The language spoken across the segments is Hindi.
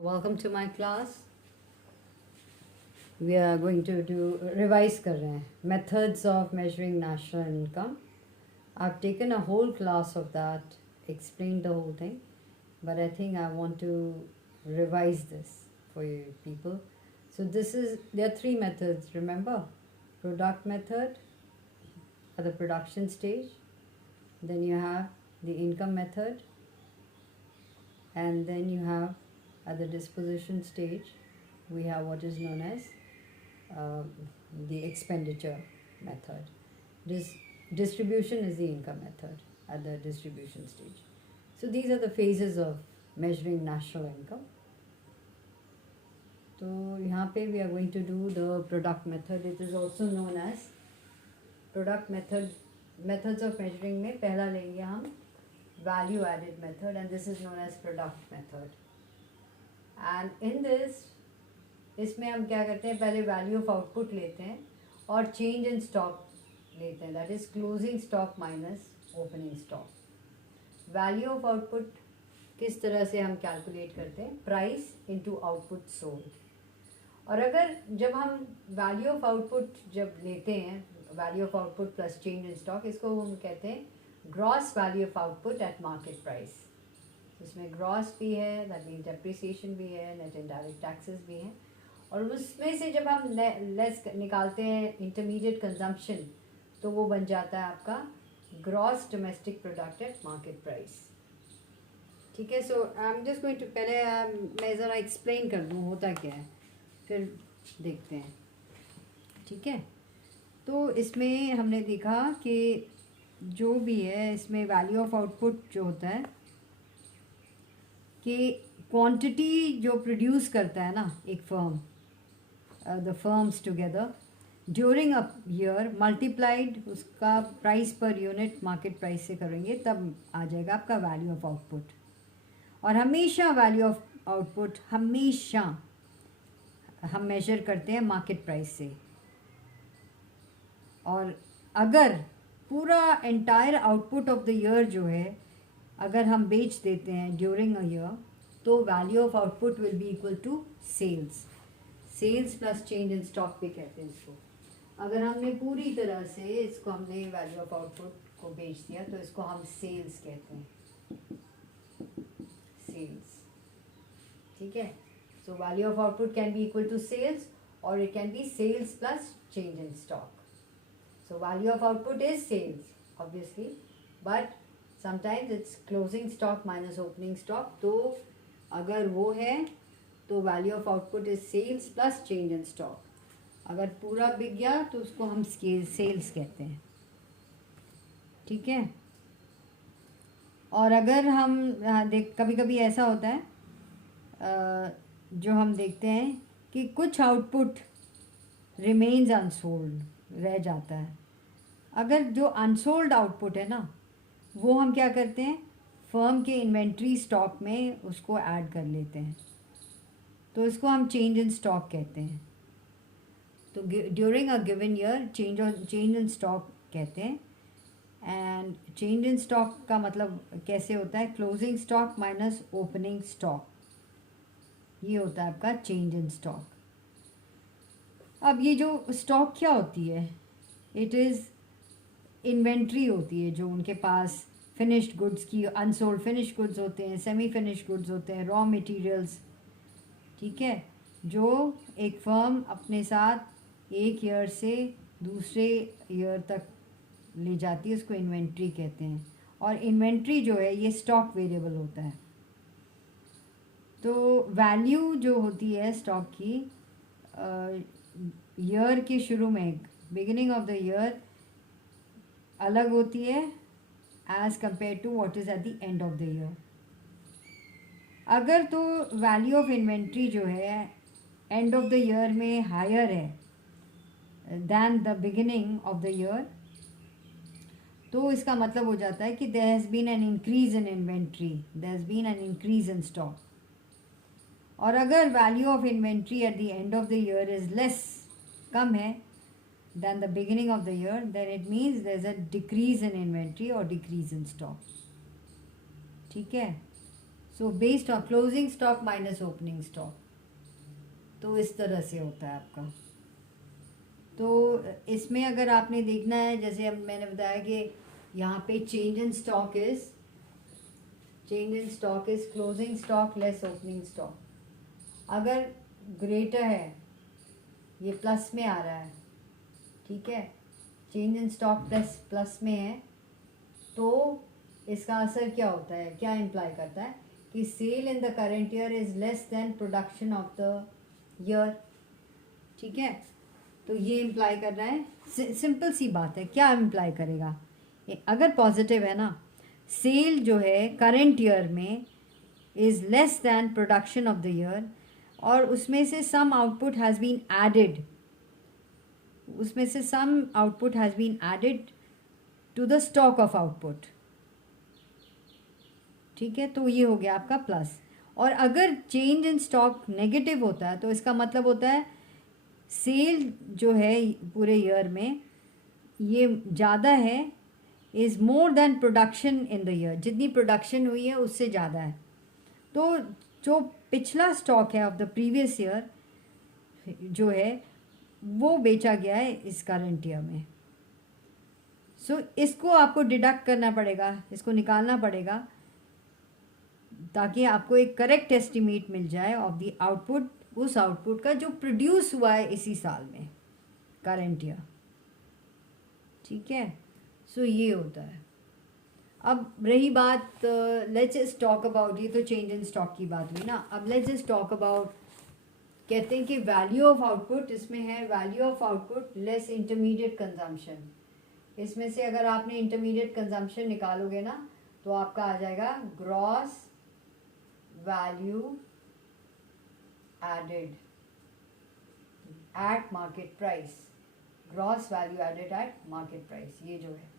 Welcome to my class. We are going to do revise कर रहे हैं methods of measuring national income. I've taken a whole class of that, explained the whole thing, but I think I want to revise this for you people. So there are three methods. Remember, product method at the production stage, then you have the income method, and then you have at the disposition stage we have what is known as uh, the expenditure method. Distribution is the income method at the distribution stage. So these are the phases of measuring national income. तो यहाँ पे we are going to do the product method. It is also known as product method. Methods of measuring में पहला लेंगे हम value added method, and this is known as product method. And in this, इसमें हम क्या करते हैं, पहले वैल्यू ऑफ आउटपुट लेते हैं और चेंज इन स्टॉक लेते हैं, that is closing stock minus opening stock. Value of output किस तरह से हम कैलकुलेट करते हैं, प्राइस इनटू आउटपुट सोल्ड. और अगर जब हम वैल्यू ऑफ आउटपुट जब लेते हैं, value of output plus change in stock, इसको हम कहते हैं gross value of output at market price. इसमें ग्रॉस भी है, दैट मीन डेप्रिसिएशन भी है, नेट इनडायरेक्ट टैक्सेस भी हैं, और उसमें से जब हम लेस निकालते हैं इंटरमीडिएट कंजम्पशन, तो वो बन जाता है आपका gross domestic product at market price. ठीक है. So I am just going to, पहले मैं ज़रा एक्सप्लेन कर दूँ होता क्या है, फिर देखते हैं. ठीक है. तो इसमें हमने देखा कि जो भी है इसमें वैल्यू ऑफ आउटपुट जो होता है कि क्वांटिटी जो प्रोड्यूस करता है ना एक firm, the firms together during a year multiplied उसका price per unit market price से करेंगे, तब आ जाएगा आपका वैल्यू ऑफ आउटपुट. और हमेशा वैल्यू ऑफ आउटपुट हमेशा हम मेजर करते हैं मार्केट प्राइस से. और अगर पूरा entire output of the year जो है अगर हम बेच देते हैं ड्यूरिंग अ ईयर, तो value of output will be equal to sales. Sales plus change in stock भी कहते हैं इसको. अगर हमने पूरी तरह से इसको हमने वैल्यू ऑफ आउटपुट को बेच दिया, तो इसको हम सेल्स कहते हैं, सेल्स. ठीक है. So value of output can be equal to sales, और it can be sales plus change in stock. So value of output is sales, obviously, but sometimes it's closing stock minus opening stock. तो अगर वो है तो value of output is sales plus change in stock. अगर पूरा बिक गया तो उसको हम सेल्स कहते हैं. ठीक है. और अगर हम देख, कभी कभी ऐसा होता है जो हम देखते हैं कि कुछ आउटपुट रिमेन्स अनसोल्ड, रह जाता है. अगर जो अनसोल्ड आउटपुट है ना, वो हम क्या करते हैं, फर्म के इन्वेंट्री स्टॉक में उसको ऐड कर लेते हैं, तो इसको हम चेंज इन स्टॉक कहते हैं. तो during a given year change in stock कहते हैं. एंड चेंज इन स्टॉक का मतलब कैसे होता है, closing stock minus opening stock, ये होता है आपका चेंज इन स्टॉक. अब ये जो स्टॉक क्या होती है, इट इज़ इन्वेंट्री होती है जो उनके पास फिनिश्ड गुड्स की, अनसोल्ड फिनिश्ड गुड्स होते हैं, सेमी फिनिश्ड गुड्स होते हैं, रॉ मटेरियल्स. ठीक है. जो एक फर्म अपने साथ एक ईयर से दूसरे ईयर तक ले जाती है, उसको इन्वेंट्री कहते हैं. और इन्वेंट्री जो है ये स्टॉक वेरिएबल होता है. तो वैल्यू जो होती है स्टॉक की ईयर के शुरू में, बिगिनिंग ऑफ द ईयर, अलग होती है as compare to what is at the end of the year. अगर तो वैल्यू ऑफ इन्वेंट्री जो है एंड ऑफ द ईयर में हायर है than the beginning of the year, तो इसका मतलब हो जाता है कि there has been an increase in inventory, there has been an increase in stock. और अगर value of inventory at the end of the year is less, कम है than the beginning of the year, then it means there's a decrease in inventory or decrease in stock. ठीक है. So based on closing stock minus opening stock, तो इस तरह से होता है आपका। तो इसमें अगर आपने देखना है, जैसे अब मैंने बताया कि यहाँ पे change in stock is closing stock less opening stock. अगर ग्रेटर है, ये प्लस में आ रहा है, ठीक है, चेंज इन स्टॉक प्लस में है, तो इसका असर क्या होता है, क्या इम्प्लाई करता है कि sale in the current year is less than production of the year. ठीक है, तो ये इम्प्लाई कर रहा है, सिंपल सी बात है, क्या इम्प्लाई करेगा अगर पॉजिटिव है ना, सेल जो है करेंट ईयर में is less than production of the year, और उसमें से some output has been added, उसमें से some output has been added to the stock of output. ठीक है, तो ये हो गया आपका प्लस। और अगर चेंज इन स्टॉक नेगेटिव होता है तो इसका मतलब होता है सेल जो है पूरे ईयर में ये ज़्यादा है, is more than production in the year, जितनी प्रोडक्शन हुई है उससे ज़्यादा है। तो जो पिछला स्टॉक है ऑफ द प्रीवियस ईयर जो है वो बेचा गया है इस करंट ईयर में। सो इसको आपको डिडक्ट करना पड़ेगा, इसको निकालना पड़ेगा, ताकि आपको एक करेक्ट एस्टिमेट मिल जाए ऑफ द आउटपुट, उस आउटपुट का जो प्रोड्यूस हुआ है इसी साल में, करंट ईयर। ठीक है, सो ये होता है। अब रही बात, लेट्स जस्ट टॉक अबाउट, ये तो चेंज इन स्टॉक की बात हुई ना, अब लेट्स जस्ट टॉक अबाउट, कहते हैं कि वैल्यू ऑफ आउटपुट, इसमें है value of output less intermediate consumption. इसमें से अगर आपने इंटरमीडिएट कंजम्पशन निकालोगे ना तो आपका आ जाएगा gross value added at market price, gross value added at market price, ये जो है।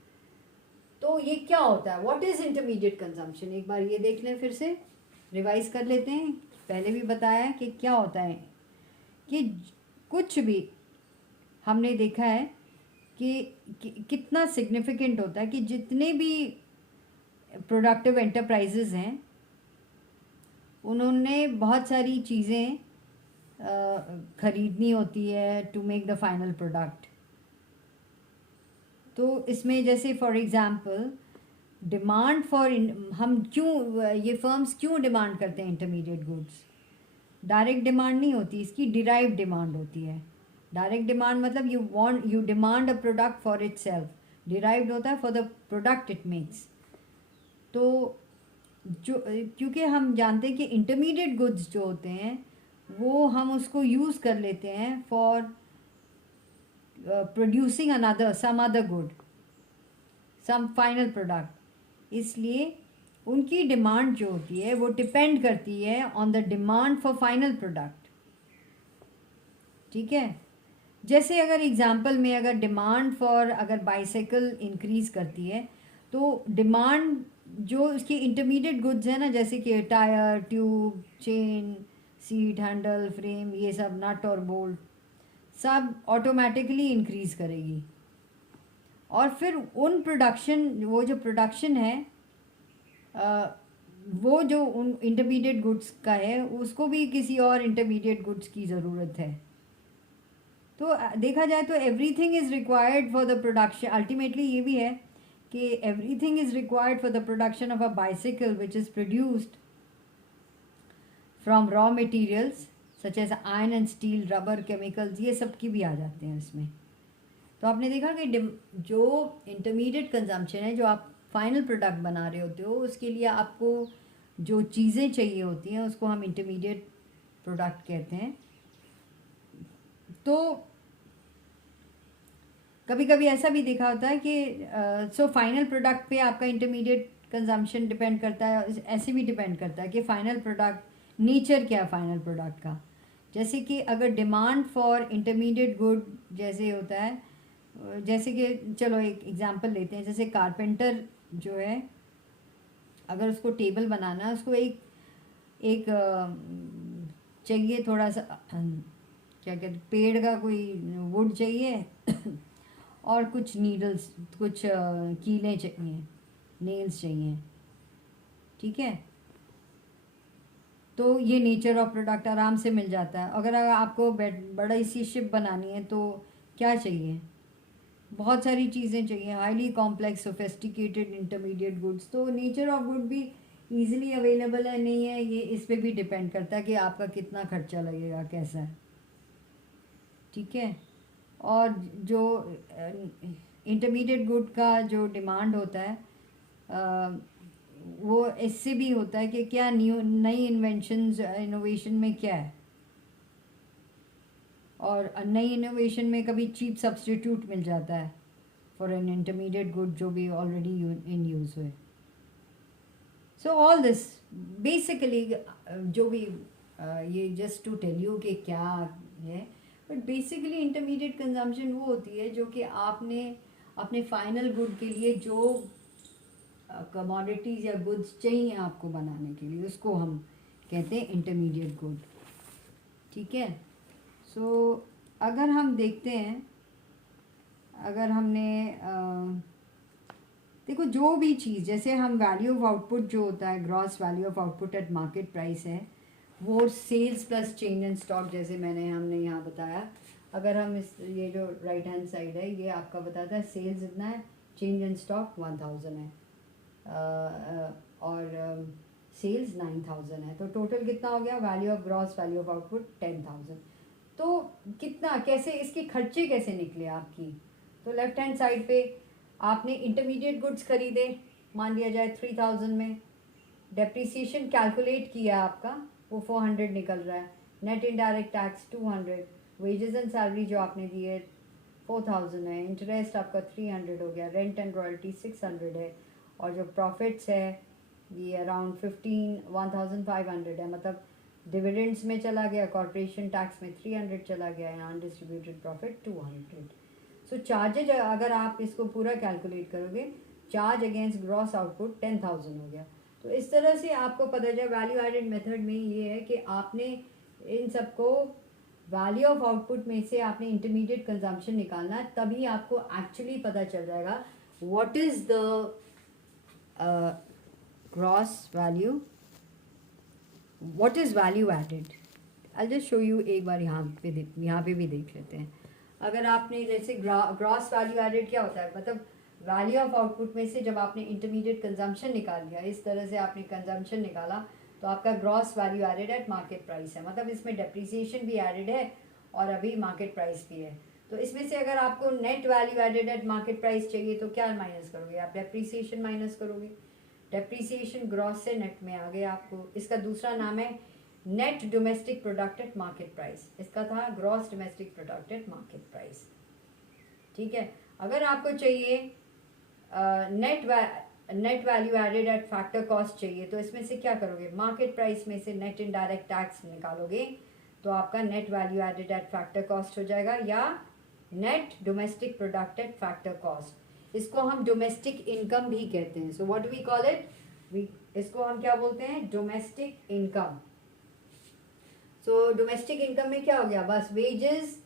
तो ये क्या होता है, व्हाट इज इंटरमीडिएट कंजम्पशन, एक बार ये देख लें, फिर से रिवाइज कर लेते हैं। पहले भी बताया है कि क्या होता है, कि कुछ भी हमने देखा है कि कितना सिग्निफिकेंट होता है कि जितने भी प्रोडक्टिव एंटरप्राइजेज हैं उन्होंने बहुत सारी चीज़ें खरीदनी होती है to make the final product. तो इसमें जैसे फॉर एग्ज़ाम्पल डिमांड फॉर, हम क्यों, ये फर्म्स क्यों डिमांड करते हैं इंटरमीडिएट गुड्स, डायरेक्ट डिमांड नहीं होती इसकी, डिराइव डिमांड होती है। डायरेक्ट डिमांड मतलब you demand a product for it self, derived होता है for the product it makes. तो जो, क्योंकि हम जानते हैं कि इंटरमीडिएट गुड्स जो होते हैं वो हम उसको यूज़ कर लेते हैं for producing another some other good, some final product, इसलिए उनकी डिमांड जो होती है वो डिपेंड करती है on the demand for final product. ठीक है, जैसे अगर एग्जांपल में अगर डिमांड फॉर, अगर बाइसाइकिल इंक्रीज़ करती है तो डिमांड जो उसकी इंटरमीडिएट गुड्स है ना, जैसे कि tyre, tube, chain, seat, handle, frame, ये सब, नट और बोल्ट, सब ऑटोमेटिकली इंक्रीज़ करेगी। और फिर उन प्रोडक्शन, वो जो प्रोडक्शन है वो जो उन इंटरमीडिएट गुड्स का है उसको भी किसी और इंटरमीडिएट गुड्स की ज़रूरत है। तो देखा जाए तो everything is required for the production, ultimately ये भी है कि everything is required for the production of a bicycle which is produced from raw materials such as iron and steel, rubber, chemicals, ये सब की भी आ जाते हैं इसमें। तो आपने देखा कि जो इंटरमीडिएट कंजम्पशन है, जो आप फाइनल प्रोडक्ट बना रहे होते हो, उसके लिए आपको जो चीज़ें चाहिए होती हैं उसको हम इंटरमीडिएट प्रोडक्ट कहते हैं। तो कभी कभी ऐसा भी देखा होता है कि सो फाइनल प्रोडक्ट पे आपका इंटरमीडिएट कंजम्पशन डिपेंड करता है, ऐसे भी डिपेंड करता है कि फाइनल प्रोडक्ट नेचर क्या है फाइनल प्रोडक्ट का। जैसे कि अगर डिमांड फॉर इंटरमीडिएट गुड जैसे होता है, जैसे कि चलो एक एग्जांपल लेते हैं, जैसे कारपेंटर जो है अगर उसको टेबल बनाना है, उसको एक चाहिए थोड़ा सा, क्या कहते, पेड़ का कोई वुड चाहिए और कुछ नीडल्स, कुछ कीलें चाहिए, नेल्स चाहिए। ठीक है, तो ये नेचर ऑफ प्रोडक्ट आराम से मिल जाता है। अगर आपको बड़ा सी शिप बनानी है तो क्या चाहिए, बहुत सारी चीज़ें चाहिए, highly complex sophisticated intermediate goods. तो नेचर ऑफ गुड भी इजीली अवेलेबल है नहीं है, ये इस पे भी डिपेंड करता है कि आपका कितना खर्चा लगेगा, कैसा है, ठीक है। और जो इंटरमीडिएट गुड का जो डिमांड होता है वो इससे भी होता है कि क्या नई इन्वेंशंस इनोवेशन में क्या है, और नई इनोवेशन में कभी चीप सब्स्टिट्यूट मिल जाता है फॉर एन इंटरमीडिएट गुड जो भी ऑलरेडी इन यूज़ हुए। सो ऑल दिस बेसिकली जो भी ये जस्ट टू टेल यू कि क्या है, बट बेसिकली इंटरमीडिएट कंजम्पशन वो होती है जो कि आपने अपने फाइनल गुड के लिए जो कमोडिटीज़ या गुड्स चाहिए आपको बनाने के लिए, उसको हम कहते हैं इंटरमीडिएट गुड, ठीक है। सो अगर हम देखते हैं, अगर हमने देखो जो भी चीज़, जैसे हम वैल्यू ऑफ आउटपुट जो होता है, gross value of output at market price है, वो sales plus change in stock, जैसे हमने यहाँ बताया। अगर हम इस ये जो राइट हैंड साइड है ये आपका बताता है सेल्स इतना है, चेंज इन स्टॉक 1000 है, और सेल्स 9000 है, तो टोटल कितना हो गया, value of gross value of output 10000। तो कितना, कैसे इसके खर्चे कैसे निकले आपकी, तो लेफ्ट हैंड साइड पे आपने इंटरमीडिएट गुड्स खरीदे, मान लिया जाए 3000 में, डेप्रिसिएशन कैलकुलेट किया आपका, वो 400 निकल रहा है, net indirect tax 200, wages and salary जो आपने दिए 4000 है, इंटरेस्ट आपका 300 हो गया, रेंट एंड रॉयल्टी 600 है, और जो प्रॉफिट्स है ये अराउंड 1500 है, मतलब डिविडेंड्स में चला गया, कॉर्पोरेशन टैक्स में 300 चला गया, and undistributed profit 200। So charges अगर आप इसको पूरा कैलकुलेट करोगे, चार्ज अगेंस्ट ग्रॉस आउटपुट 10000 हो गया। तो इस तरह से आपको पता चला वैल्यू एडेड मेथड में ये है कि आपने इन सबको वैल्यू ऑफ आउटपुट में से आपने इंटरमीडिएट कंजम्पशन निकालना है, तभी आपको एक्चुअली पता चल जाएगा what is the gross value, what is value added. I just show you, एक बार यहाँ पे भी देख लेते हैं। अगर आपने जैसे ग्रॉस वैल्यू एडेड क्या होता है, मतलब वैल्यू ऑफ आउटपुट में से जब आपने इंटरमीडिएट कंजम्पशन निकाल लिया, इस तरह से आपने कंजम्पशन निकाला, तो आपका gross value added at market price है, मतलब इसमें डेप्रिसिएशन भी एडेड है और अभी मार्केट प्राइस भी है। तो इसमें से अगर आपको net value added at market price चाहिए तो क्या माइनस करोगे आप, डेप्रिसिएशन माइनस करोगे। डेप्रिसिएशन ग्रॉस से नेट में आ गया आपको। इसका दूसरा नाम है net domestic product at market price, इसका था gross domestic product at market price, ठीक है। अगर आपको चाहिए net value added at factor cost चाहिए, तो इसमें से क्या करोगे, मार्केट प्राइस में से नेट इनडायरेक्ट टैक्स निकालोगे, तो आपका net value added at factor cost हो जाएगा, या net domestic product at factor cost. इसको हम डोमेस्टिक इनकम भी कहते हैं। So what we call it, इसको हम क्या बोलते हैं, domestic income. So domestic income में क्या हो गया, बस wages,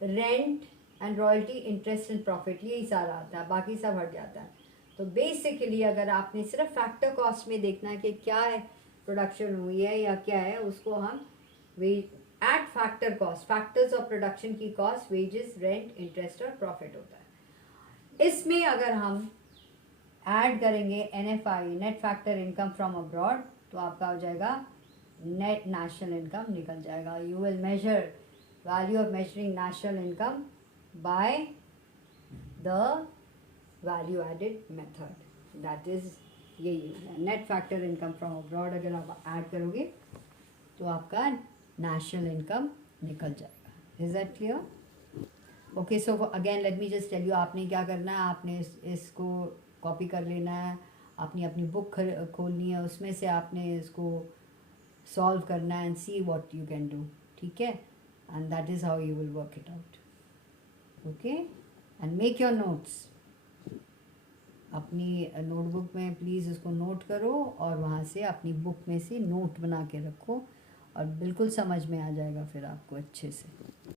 rent and royalty, interest and profit, यही सारा आता है, बाकी सब हट जाता है। तो बेसिकली अगर आपने सिर्फ फैक्टर कॉस्ट में देखना है कि क्या है प्रोडक्शन हुई है या क्या है, उसको हम at factor cost, factors of production की कॉस्ट, वेजेस, रेंट, इंटरेस्ट और प्रॉफिट होता है। इसमें अगर हम ऐड करेंगे NFI, net factor income from abroad, तो आपका हो जाएगा नेट नेशनल इनकम निकल जाएगा। You will measure value of measuring national income by the value added method, that is यही net factor income from abroad. अगर आप ऐड करोगे तो आपका नेशनल इनकम निकल जाएगा। Is that clear? Okay, so again let me just tell you, आपने क्या करना है, आपने इसको कॉपी कर लेना है, अपनी बुक खोलनी है, उसमें से आपने इसको सॉल्व करना है and see what you can do, ठीक है, and that is how you will work it out. Okay, and make your notes, अपनी नोटबुक में प्लीज़ उसको नोट करो और वहाँ से अपनी बुक में से नोट बना के रखो, और बिल्कुल समझ में आ जाएगा फिर आपको अच्छे से।